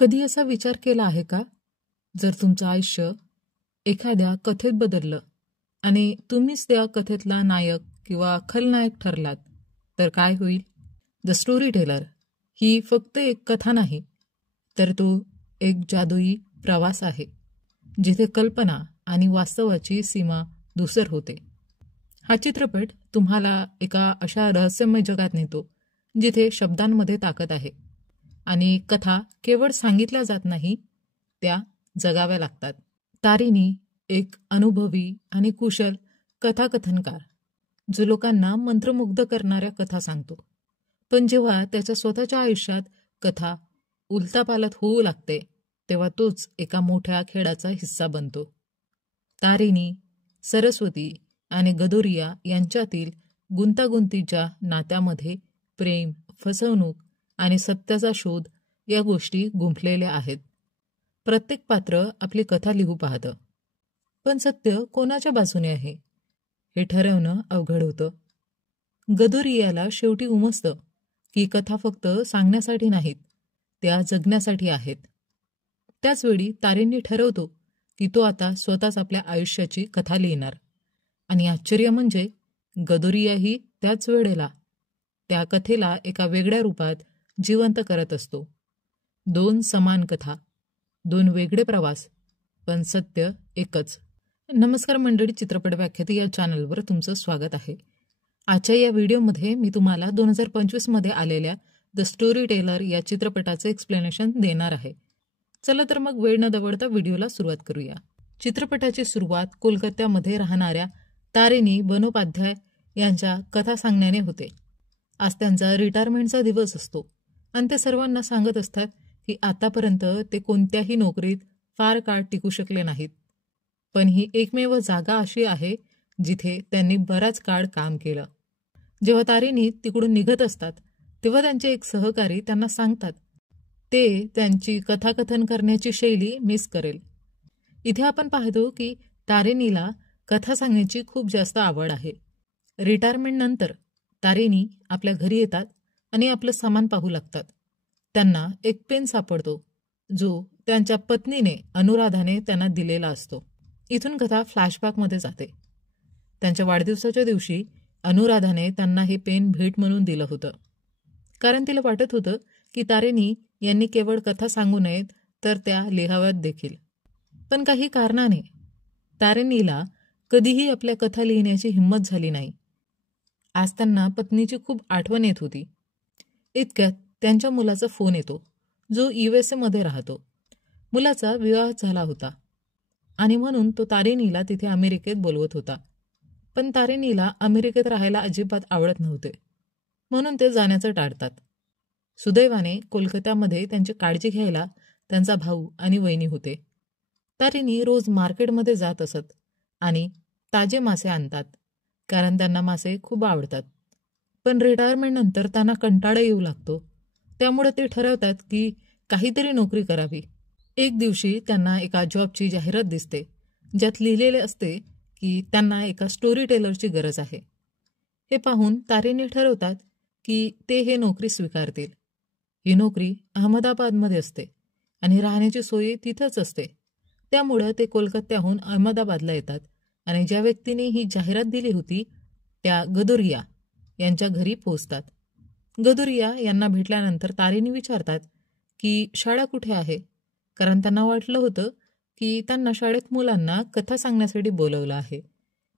कधी असा विचार केला आहे का? जर तुमचं आयुष्य एखाद्या कथेत बदललं आणि तुम्हीच त्या कथेतला नायक किंवा खलनायक ठरलात, तर काय होईल? द स्टोरी टेलर ही फक्त एक कथा नाही, तर तो एक जादुई प्रवास आहे, जिथे कल्पना आणि वास्तवाची सीमा धूसर होते. हा चित्रपट तुम्हाला एका अशा रहस्यमय जगात नेतो, जिथे शब्दांमध्ये ताकद आहे आणि कथा केवळ सांगितल्या जात नाही, त्या जगाव्या लागतात. तारिणी एक अनुभवी आणि कुशल कथाकथनकार, जो लोकांना मंत्रमुग्ध करणाऱ्या कथा सांगतो. पण जेव्हा त्याच्या स्वतःच्या आयुष्यात कथा उलथापालथ होऊ लागते, तेव्हा तोच एका मोठ्या खेळाचा हिस्सा बनतो. तारिणी, सरस्वती आणि गदोरिया यांच्यातील गुंतागुंतीच्या नात्यामध्ये प्रेम, फसवणूक आणि सत्याचा शोध या गोष्टी गुंफलेल्या आहेत. प्रत्येक पात्र आपली कथा लिहू पाहतं, पण सत्य कोणाच्या बाजूने आहे हे ठरवणं अवघड होतं. गदोरियाला शेवटी उमजतं की कथा फक्त सांगण्यासाठी नाहीत, त्या जगण्यासाठी आहेत. त्याचवेळी तारिणी ठरवतो की तो आता स्वतःच आपल्या आयुष्याची कथा लिहिणार. आणि आश्चर्य म्हणजे गदोरियाही त्याच वेळेला त्या कथेला एका वेगळ्या रूपात जिवंत करत असतो. 2 समान कथा, 2 वेगळे प्रवास, पण सत्य एकच. नमस्कार मंडळी, चित्रपट व्याख्याती या चॅनलवर तुमचं स्वागत आहे. आजच्या या व्हिडिओमध्ये मी तुम्हाला 2025मध्ये आलेल्या द स्टोरी टेलर या चित्रपटाचं एक्सप्लेनेशन देणार आहे. चला तर मग वेळ न दवडता व्हिडिओला सुरुवात करूया. चित्रपटाची सुरुवात कोलकात्यामध्ये राहणाऱ्या तारिणी बंदोपाध्याय यांच्या कथा सांगण्याने होते. आज त्यांचा रिटायरमेंटचा दिवस असतो आणि ते सर्वांना सांगत असतात की आतापर्यंत ते कोणत्याही नोकरीत फार काळ टिकू शकले नाहीत, पण ही एकमेव जागा अशी आहे जिथे त्यांनी बराच काळ काम केलं. जेव्हा तारिणी तिकडून निघत असतात, तेव्हा त्यांचे एक सहकारी त्यांना सांगतात ते त्यांची कथाकथन करण्याची शैली मिस करेल. इथे आपण पाहतो की तारिणीला कथा सांगण्याची खूप जास्त आवड आहे. रिटायरमेंट नंतर तारिणी आपल्या घरी येतात आणि आपलं सामान पाहू लागतात. त्यांना एक पेन सापडतो, जो त्यांच्या पत्नीने अनुराधाने त्यांना दिलेला असतो. इथून कथा फ्लॅशबॅकमध्ये जाते. त्यांच्या वाढदिवसाच्या दिवशी अनुराधाने त्यांना हे पेन भेट म्हणून दिलं होतं, कारण तिला वाटत होतं की तारिणी यांनी केवळ कथा सांगू नयेत, तर त्या लिहाव्यात देखील. पण काही कारणाने तारिणीला कधीही आपल्या कथा लिहिण्याची हिंमत झाली नाही. आज त्यांना पत्नीची खूप आठवण येत होती. इतक्यात त्यांच्या मुलाचा फोन येतो, जो USA मध्ये राहतो. मुलाचा विवाह झाला होता आणि म्हणून तो तारिणीला तिथे अमेरिकेत बोलवत होता. पण तारिणीला अमेरिकेत राहायला अजिबात आवडत नव्हते, म्हणून ते जाण्याचं टाळतात. सुदैवाने कोलकात्यामध्ये त्यांची काळजी घ्यायला त्यांचा भाऊ आणि वहिनी होते. तारिणी रोज मार्केटमध्ये जात असत आणि ताजे मासे आणतात, कारण त्यांना मासे खूप आवडतात. पण रिटायरमेंट नंतर त्यांना कंटाळा येऊ लागतो, त्यामुळे ते ठरवतात की काहीतरी नोकरी करावी. एक दिवशी त्यांना एका जॉबची जाहिरात दिसते, ज्यात लिहिलेले असते की त्यांना एका स्टोरी टेलरची गरज आहे. हे पाहून तारिणी ठरवतात की ते हे नोकरी स्वीकारतील. ही नोकरी अहमदाबादमध्ये असते आणि राहण्याची सोय तिथंच असते. त्यामुळं ते कोलकात्याहून अहमदाबादला येतात आणि ज्या व्यक्तीने ही जाहिरात दिली होती त्या गदोरिया यांच्या घरी पोहोचतात. गदोरिया यांना भेटल्यानंतर तारिणी विचारतात की शाळा कुठे आहे, कारण त्यांना वाटलं होतं की त्यांना शाळेत मुलांना कथा सांगण्यासाठी बोलवलं आहे.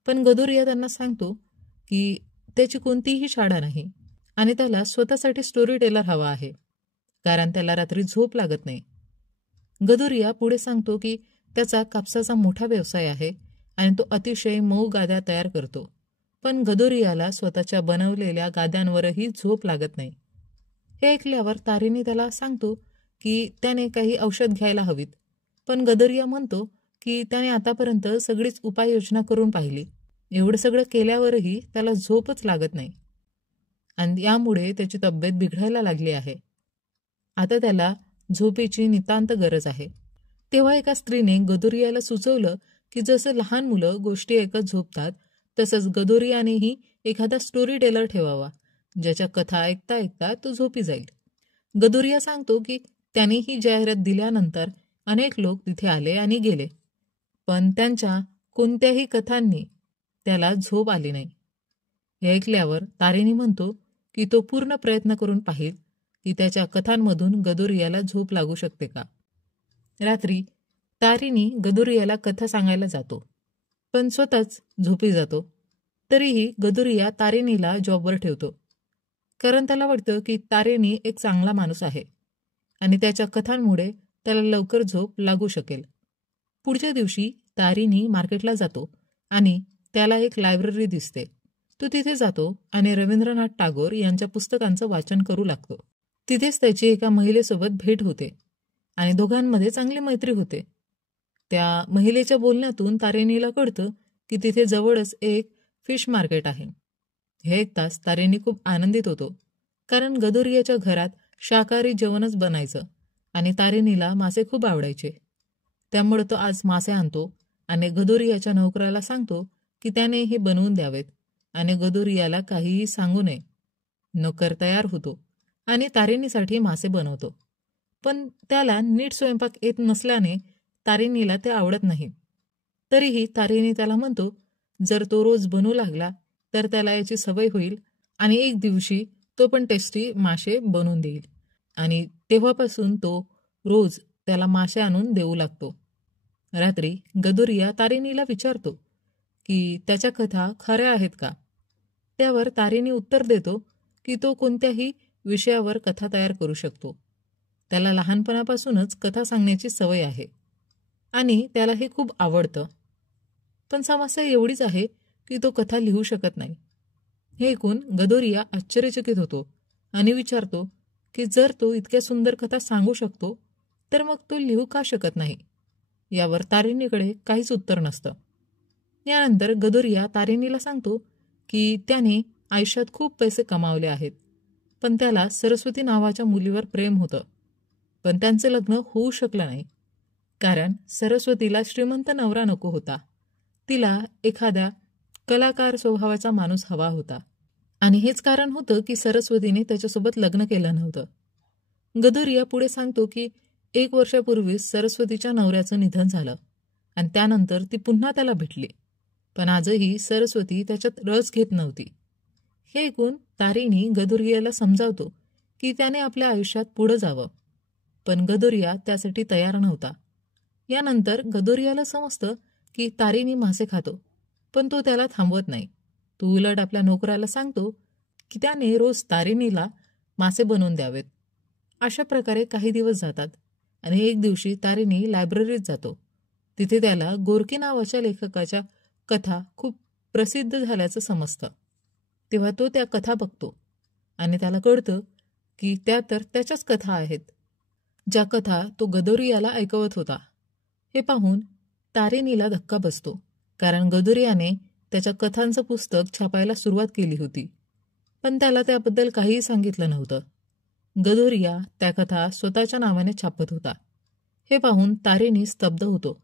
पण गदोरिया त्यांना सांगतो की त्याची कोणतीही शाळा नाही आणि त्याला स्वतःसाठी स्टोरी टेलर हवा आहे, कारण त्याला रात्री झोप लागत नाही. गदोरिया पुढे सांगतो की त्याचा कापसाचा मोठा व्यवसाय आहे आणि तो अतिशय मऊ गाद्या तयार करतो. पण गदोरियाला स्वतःच्या बनवलेल्या गाद्यांवरही झोप लागत नाही. हे ऐकल्यावर तारिणी त्याला सांगतो की त्याने काही औषध घ्यायला हवीत. पण गदोरिया म्हणतो की त्याने आतापर्यंत सगळीच उपाययोजना करून पाहिली, एवढं सगळं केल्यावरही त्याला झोपच लागत नाही आणि यामुळे त्याची तब्येत बिघडायला लागली आहे. आता त्याला झोपेची नितांत गरज आहे. तेव्हा एका स्त्रीने गदोरियाला सुचवलं की जसं लहान मुलं गोष्टी ऐकत झोपतात, तसंच गदोरियानेही एखादा स्टोरी टेलर ठेवावा, ज्याच्या कथा ऐकता ऐकता तो झोपी जाईल. गदोरिया सांगतो की त्याने ही जाहिरात दिल्यानंतर अनेक लोक तिथे आले आणि गेले, पण त्यांच्या कोणत्याही कथांनी त्याला झोप आली नाही. हे ऐकल्यावर तारेणी म्हणतो की तो पूर्ण प्रयत्न करून पाहिल की त्याच्या कथांमधून गदोरियाला झोप लागू शकते का. रात्री तारेणी गदोरियाला कथा सांगायला जातो, पण स्वतःच झोपी जातो. तरीही गदोरिया तारेणीला जॉबवर ठेवतो, कारण त्याला वाटतं की तारेणी एक चांगला माणूस आहे आणि त्याच्या कथांमुळे त्याला लवकर झोप लागू शकेल. पुढच्या दिवशी तारेणी मार्केटला जातो आणि त्याला एक लायब्ररी दिसते. तो तिथे जातो आणि रवींद्रनाथ टागोर यांच्या पुस्तकांचं वाचन करू लागतो. तिथेच त्याची एका महिलेसोबत भेट होते आणि दोघांमध्ये चांगली मैत्री होते. त्या महिलेच्या बोलण्यातून तारेणीला कळतं की तिथे जवळच एक फिश मार्केट आहे. हे ऐकताच तारेणी खूप आनंदित होतो, कारण गदोरियाच्या घरात शाकाहारी जेवणच बनायचं आणि तारेणीला मासे खूप आवडायचे. त्यामुळे तो आज मासे आणतो आणि गदोरियाच्या नोकराला सांगतो की त्याने हे बनवून द्यावेत आणि गदोरियाला काहीही सांगू नये. नोकर तयार होतो आणि तारेणीसाठी मासे बनवतो, पण त्याला नीट स्वयंपाक येत नसल्याने तारेणीला ते आवडत नाही. तरीही तारेणी त्याला म्हणतो जर तो रोज बनवू लागला तर त्याला याची सवय होईल आणि एक दिवशी तो पण टेस्टी मासे बनवून देईल आणि तेव्हापासून तो रोज त्याला मासे आणून देऊ लागतो. रात्री गदोरिया तारेणीला विचारतो की त्याच्या कथा खऱ्या आहेत का. त्यावर तारेणी उत्तर देतो की तो कोणत्याही विषयावर कथा तयार करू शकतो. त्याला लहानपणापासूनच कथा सांगण्याची सवय आहे आणि त्याला हे खूप आवडतं, पण समस्या एवढीच आहे की तो कथा लिहू शकत नाही. हे ऐकून गदोरिया आश्चर्यचकित होतो आणि विचारतो की जर तो इतक्या सुंदर कथा सांगू शकतो तर मग तो लिहू का शकत नाही. यावर तारेणीकडे काहीच उत्तर नसतं. यानंतर गदोरिया तारेणीला सांगतो की त्याने आयुष्यात खूप पैसे कमावले आहेत, पण त्याला सरस्वती नावाच्या मुलीवर प्रेम होतं, पण त्यांचं लग्न होऊ शकलं नाही, कारण सरस्वतीला श्रीमंत नवरा नको होता. तिला एखाद्या कलाकार स्वभावाचा माणूस हवा होता आणि हेच कारण होतं की सरस्वतीने त्याच्यासोबत लग्न केलं नव्हतं. गदोरिया पुढे सांगतो की 1 वर्षापूर्वी सरस्वतीच्या नवऱ्याचं निधन झालं आणि त्यानंतर ती पुन्हा त्याला भेटली, पण आजही सरस्वती त्याच्यात रस घेत नव्हती. हे ऐकून तारेणी गदोरियाला समजावतो की त्याने आपल्या आयुष्यात पुढं जावं, पण गदोरिया त्यासाठी तयार नव्हता. यानंतर गदोरियाला समजतं की तारेणी मासे खातो, पण तो त्याला थांबवत नाही. तो उलट आपल्या नोकराला सांगतो की त्याने रोज तारेणीला मासे बनवून द्यावेत. अशा प्रकारे काही दिवस जातात आणि एक दिवशी तारेणी लायब्ररीत जातो. तिथे त्याला गोरकी नावाच्या लेखकाच्या कथा खूप प्रसिद्ध झाल्याचं समजतं. तेव्हा तो त्या कथा बघतो आणि त्याला कळतं की त्या तर त्याच्याच कथा आहेत, ज्या कथा तो गदोरियाला ऐकवत होता. हे पाहून तारेणीला धक्का बसतो, कारण गदोरियाने त्याच्या कथांचं पुस्तक छापायला सुरुवात केली होती, पण त्याला त्याबद्दल काहीही सांगितलं नव्हतं. गदोरिया त्या कथा स्वतःच्या नावाने छापत होता. हे पाहून तारेणी स्तब्ध होतो,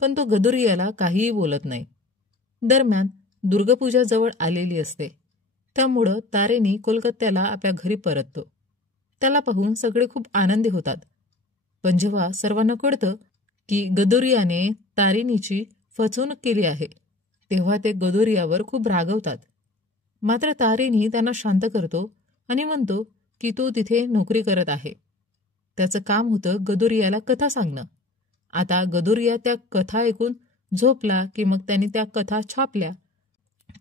पण तो गदोरियाला काहीही बोलत नाही. दरम्यान दुर्गापूजा जवळ आलेली असते, त्यामुळं तारेणी कोलकात्याला आपल्या घरी परततो. त्याला पाहून सगळे खूप आनंदी होतात, पण जेव्हा सर्वांना कळतं की गदोरियाने तारेणीची फसवणूक केली आहे, तेव्हा ते गदोरियावर खूप रागवतात. मात्र तारेणी त्यांना शांत करतो आणि म्हणतो की तो तिथे नोकरी करत आहे. त्याचं काम होतं गदोरियाला कथा सांगणं. आता गदोरिया त्या कथा ऐकून झोपला की मग त्याने त्या कथा छापल्या,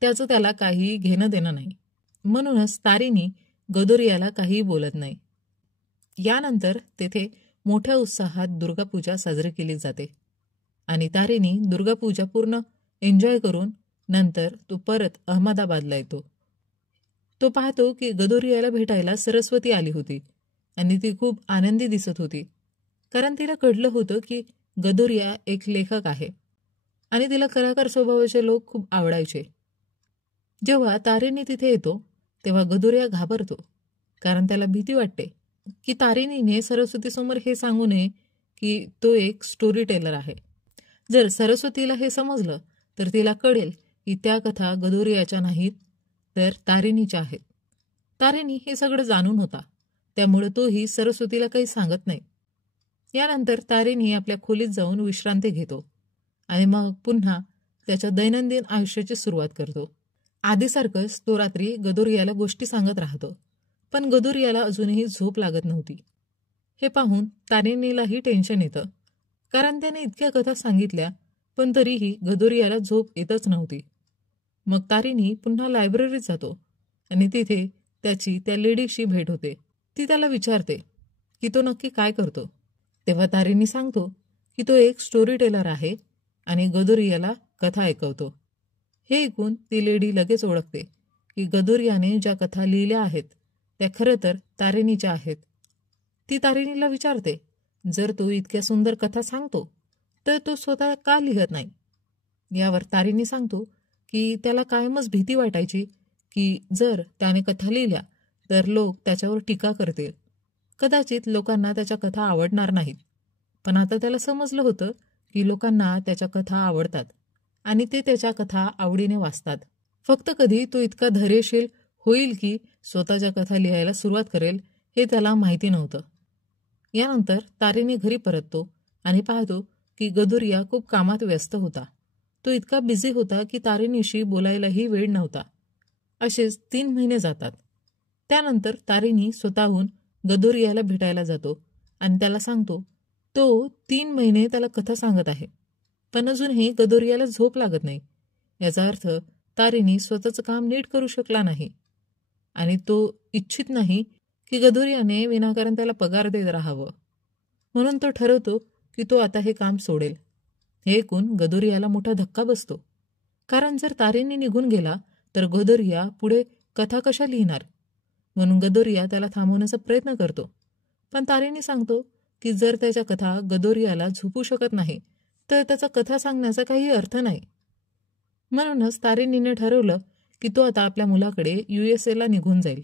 त्याचं त्याला काही घेणं देणं नाही. म्हणूनच तारेणी गदोरियाला काहीही बोलत नाही. यानंतर तेथे मोठ्या उत्साहात दुर्गापूजा साजरी केली जाते आणि तारेणी दुर्गापूजा पूर्ण एन्जॉय करून नंतर तो परत अहमदाबादला येतो. तो पाहतो की गदोरियाला भेटायला सरस्वती आली होती आणि ती खूप आनंदी दिसत होती, कारण तिला कळलं होतं की गदोरिया एक लेखक आहे आणि तिला कलाकार स्वभावाचे लोक खूप आवडायचे. जेव्हा तारेणी तिथे येतो तेव्हा गदोरिया घाबरतो, कारण त्याला भीती वाटते की तारेणीने सरस्वतीसमोर हे सांगू नये की तो एक स्टोरी टेलर आहे. जर सरस्वतीला हे समजलं तर तिला कळेल की त्या कथा गदोरियाच्या नाहीत तर तारेणीच्या आहेत. तारेणी हे सगळं जाणून होता, त्यामुळे तोही सरस्वतीला काही सांगत नाही. यानंतर तारेनी आपल्या खोलीत जाऊन विश्रांती घेतो आणि मग पुन्हा त्याच्या दैनंदिन आयुष्याची सुरुवात करतो. आधीसारखंच तो रात्री गदोरियाला गोष्टी सांगत राहतो, पण गदोरियाला अजूनही झोप लागत नव्हती. हे पाहून तारेनीलाही टेन्शन येतं, कारण त्याने इतक्या कथा सांगितल्या पण तरीही गदोरियाला झोप येतच नव्हती. मग तारेनी पुन्हा लायब्ररीत जातो आणि तिथे त्याची त्या लेडीशी भेट होते. ती त्याला विचारते की तो नक्की काय करतो. तेव्हा तारेनी सांगतो की तो एक स्टोरी टेलर आहे आणि गदोरियाला कथा ऐकवतो. हे ऐकून ती लेडी लगेच ओळखते की गदोरियाने ज्या कथा लिहिल्या आहेत त्या खरं तर तारेनीच्या आहेत. ती तारेनीला विचारते, जर तो इतक्या सुंदर कथा सांगतो तर तो स्वतः का लिहत नाही. यावर तारेनी सांगतो की त्याला कायमच भीती वाटायची की जर त्याने कथा लिहिल्या तर लोक त्याच्यावर टीका करतील, कदाचित लोकांना त्याच्या कथा आवडणार नाहीत. पण आता त्याला समजलं होतं की लोकांना त्याच्या कथा आवडतात आणि ते त्याच्या कथा आवडीने वाचतात. फक्त कधी तो इतका धैर्यशील होईल की स्वतःच्या कथा लिहायला सुरुवात करेल हे त्याला माहिती नव्हतं. यानंतर तारेनी घरी परततो आणि पाहतो की गदोरिया खूप कामात व्यस्त होता. तो इतका बिझी होता की तारेनीशी बोलायलाही वेळ नव्हता. असेच 3 महिने जातात. त्यानंतर तारेनी स्वतःहून गदोरियाला भेटायला जातो आणि त्याला सांगतो तो 3 महिने त्याला कथा सांगत आहे, पण अजूनही गदोरियाला झोप लागत नाही. याचा अर्थ तारेनी स्वतःचं काम नीट करू शकला नाही आणि तो इच्छित नाही की गदोरियाने विनाकारण त्याला पगार देत राहावं. म्हणून तो ठरवतो की तो आता हे काम सोडेल. हे ऐकून गदोरियाला मोठा धक्का बसतो, कारण जर तारेनी निघून गेला तर गदोरिया पुढे कथा कशा लिहिणार. म्हणून गदोरिया त्याला थांबवण्याचा प्रयत्न करतो, पण तारेनी सांगतो की जर त्याच्या कथा गदोरियाला झोपू शकत नाही तर त्याचा कथा सांगण्याचा काही अर्थ नाही. म्हणूनच तारेनीने ठरवलं की तो आता आपल्या मुलाकडे USA ला निघून जाईल.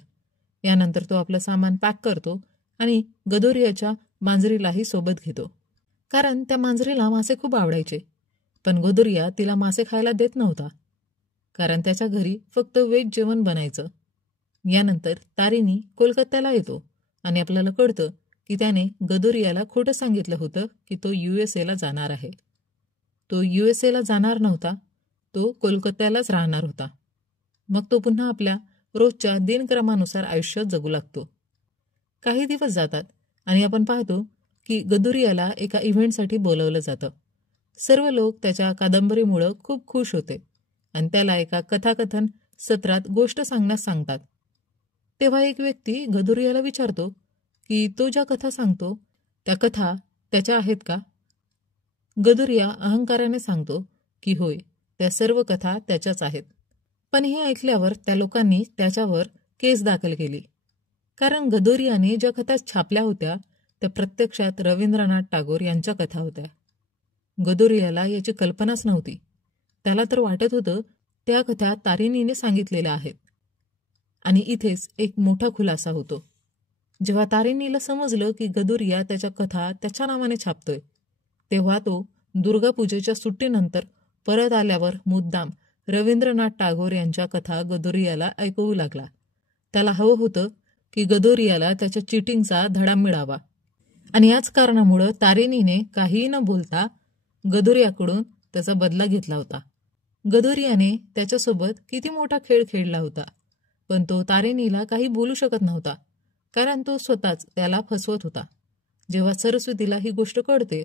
यानंतर तो आपलं सामान पॅक करतो आणि गदोरियाच्या मांजरीलाही सोबत घेतो, कारण त्या मांजरीला मासे खूप आवडायचे. पण गदोरिया तिला मासे खायला देत नव्हता, कारण त्याच्या घरी फक्त व्हेज जेवण बनायचं. यानंतर तारेनी कोलकात्याला येतो आणि आपल्याला कळतं की त्याने गदोरियाला खोटं सांगितलं होतं की तो USA ला जाणार आहे. तो USA ला जाणार नव्हता, तो कोलकात्यालाच राहणार होता. मग तो पुन्हा आपल्या रोजच्या दिनक्रमानुसार आयुष्य जगू लागतो. काही दिवस जातात आणि आपण पाहतो की गदोरियाला एका इव्हेंटसाठी बोलवलं जातं. सर्व लोक त्याच्या कादंबरीमुळं खूप खुश होते आणि त्याला एका कथाकथन सत्रात गोष्ट सांगण्यास सांगतात. तेव्हा एक व्यक्ती गदोरियाला विचारतो की तो ज्या कथा सांगतो त्या कथा त्याच्या आहेत का. गदोरिया अहंकाराने सांगतो की होय, त्या सर्व कथा त्याच्याच आहेत. पण हे ऐकल्यावर त्या लोकांनी त्याच्यावर केस दाखल केली, कारण गदोरियाने ज्या कथा छापल्या होत्या त्या प्रत्यक्षात रवींद्रनाथ टागोर यांच्या कथा होत्या. गदोरियाला याची कल्पनाच नव्हती. त्याला तर वाटत होतं त्या कथा तारेनीने सांगितलेल्या आहेत. आणि इथेच एक मोठा खुलासा होतो. जेव्हा तारेनीला समजलं की गदोरिया त्याच्या कथा त्याच्या नावाने छापतोय, तेव्हा तो दुर्गापूजेच्या सुट्टीनंतर परत आल्यावर मुद्दाम रवींद्रनाथ टागोर यांच्या कथा गदोरियाला ऐकवू लागला. त्याला हवं होतं की गदोरियाला त्याच्या चिटिंगचा धडा मिळावा आणि याच कारणामुळं तारेनीने काहीही न बोलता गदोरियाकडून त्याचा बदला घेतला होता. गदोरियाने त्याच्यासोबत किती मोठा खेळ खेळला होता, पण तो तारेनीला काही बोलू शकत नव्हता, कारण तो स्वतःच त्याला फसवत होता. जेव्हा सरस्वतीला ही गोष्ट कळते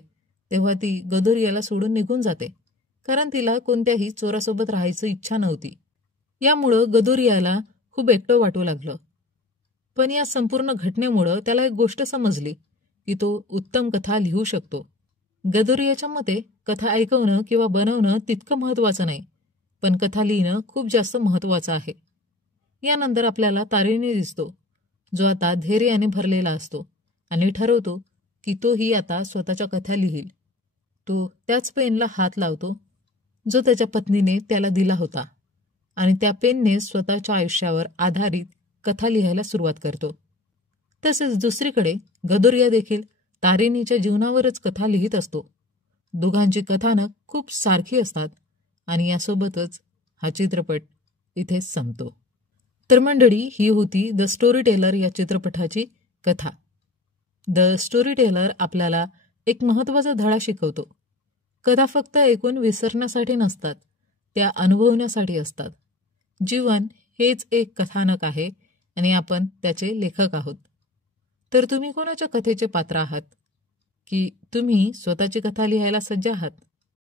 तेव्हा ती गदोरियाला सोडून निघून जाते, कारण तिला कोणत्याही चोरासोबत राहायची इच्छा नव्हती. यामुळं गदोरियाला खूप एकटं वाटू लागलं. पण या संपूर्ण घटनेमुळं त्याला एक गोष्ट समजली की तो उत्तम कथा लिहू शकतो. गदोरियाच्या मते कथा ऐकवणं किंवा बनवणं तितकं महत्त्वाचं नाही, पण कथा लिहिणं खूप जास्त महत्त्वाचं आहे. यानंतर आपल्याला तारेनी दिसतो, जो आता धैर्याने भरलेला असतो आणि ठरवतो की तोही आता स्वतःच्या कथा लिहील. तो त्याच पेनला हात लावतो जो त्याच्या पत्नीने त्याला दिला होता आणि त्या पेनने स्वतःच्या आयुष्यावर आधारित कथा लिहायला सुरुवात करतो. तसेच दुसरीकडे गदोरिया देखील तारेनीच्या जीवनावरच कथा लिहित असतो. दोघांची कथानक खूप सारखी असतात आणि यासोबतच हा चित्रपट इथेच संपतो. तर मंडळी, ही होती द स्टोरी टेलर या चित्रपटाची कथा. द स्टोरी टेलर आपल्याला एक महत्त्वाचा धडा शिकवतो. कथा फक्त ऐकून विसरण्यासाठी नसतात, त्या अनुभवण्यासाठी असतात. जीवन हेच एक कथानक आहे आणि आपण त्याचे लेखक आहोत. तर तुम्ही कोणाच्या कथेचे पात्र आहात? की तुम्ही स्वतःची कथा लिहायला सज्ज आहात?